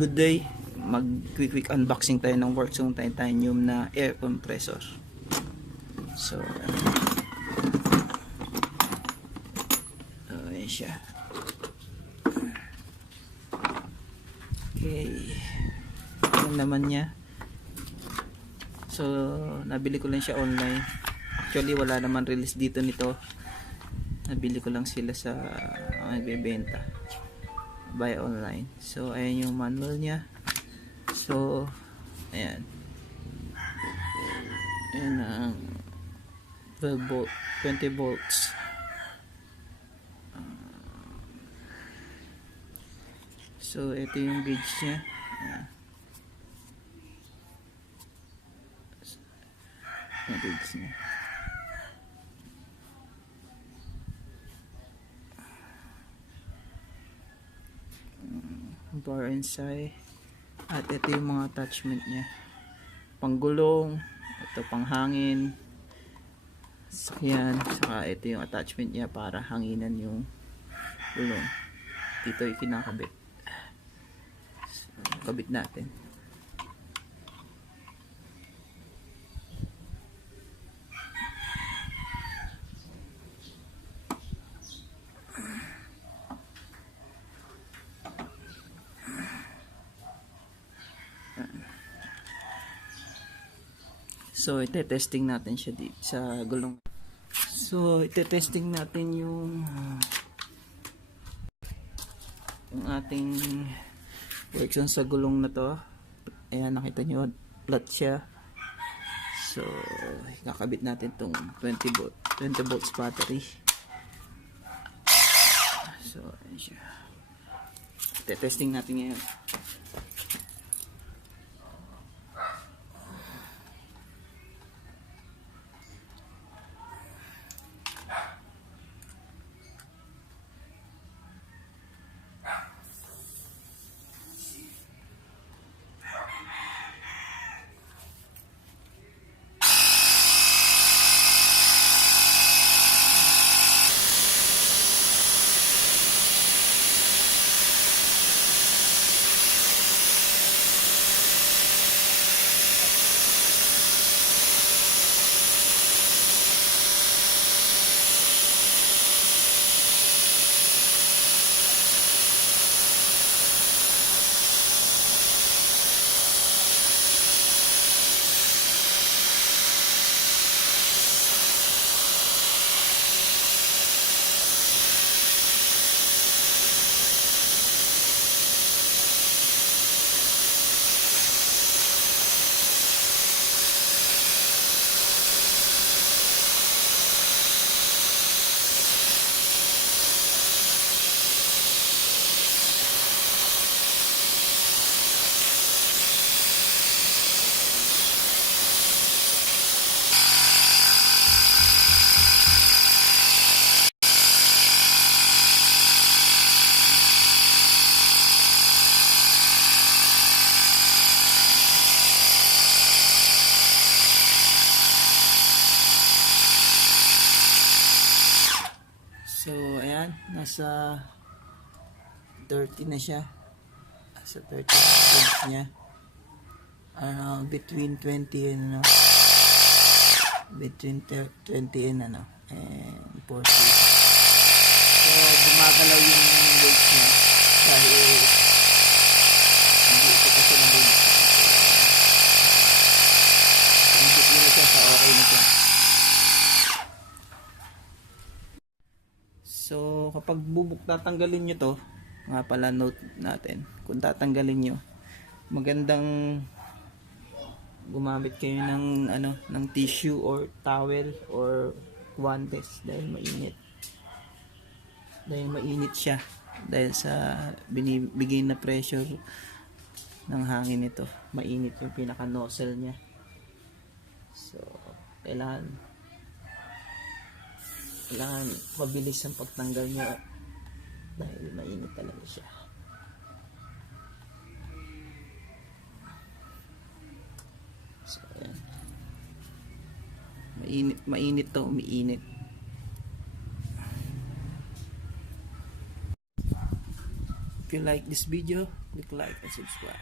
Good day, mag quick unboxing tayo ng Workzone titanium na air compressor. So ayan siya. Okay, yan naman niya. So nabili ko lang siya online. Actually wala naman release dito nito, nabili ko lang sila sa nagbebenta, buy online. So ayan yung manual niya. So ayan, ayan ang 12 volt, 20 volts. So ito yung gauge niya. Ayan. Yung gauge niya. Bar inside. At ito yung mga attachment niya, panggulong, ito panghangin, sakyan, saka ito yung attachment niya para hanginan yung gulong. Dito yung kinakabit. So, kabit natin. So ite-testing natin siya dito sa gulong. So ite-testing natin yung ating Workzone sa gulong na to. Ayan, nakita nyo, flat siya. So kakabit natin tong 20 volts battery. So ayan siya. Ite-testing natin ngayon. So ayan, nasa 30 na siya. Nasa 30 volts niya. Between 20 and between 20 and and 40. So gumagalaw yung weight niya dahil hindi ito kasi nabubuksan. So hindi na siya, sa okay na siya. So kapag tatanggalin nyo to, nga pala note natin, kung tatanggalin nyo, magandang gumamit kayo ng ng tissue or towel or guantes dahil mainit siya dahil sa binibigay na pressure ng hangin nito. Mainit yung pinaka nozzle niya. So kailangan mabilis ang pagtanggal niya dahil mainit talaga siya. So ayan, mainit to, umiinit. If you like this video, click like and subscribe.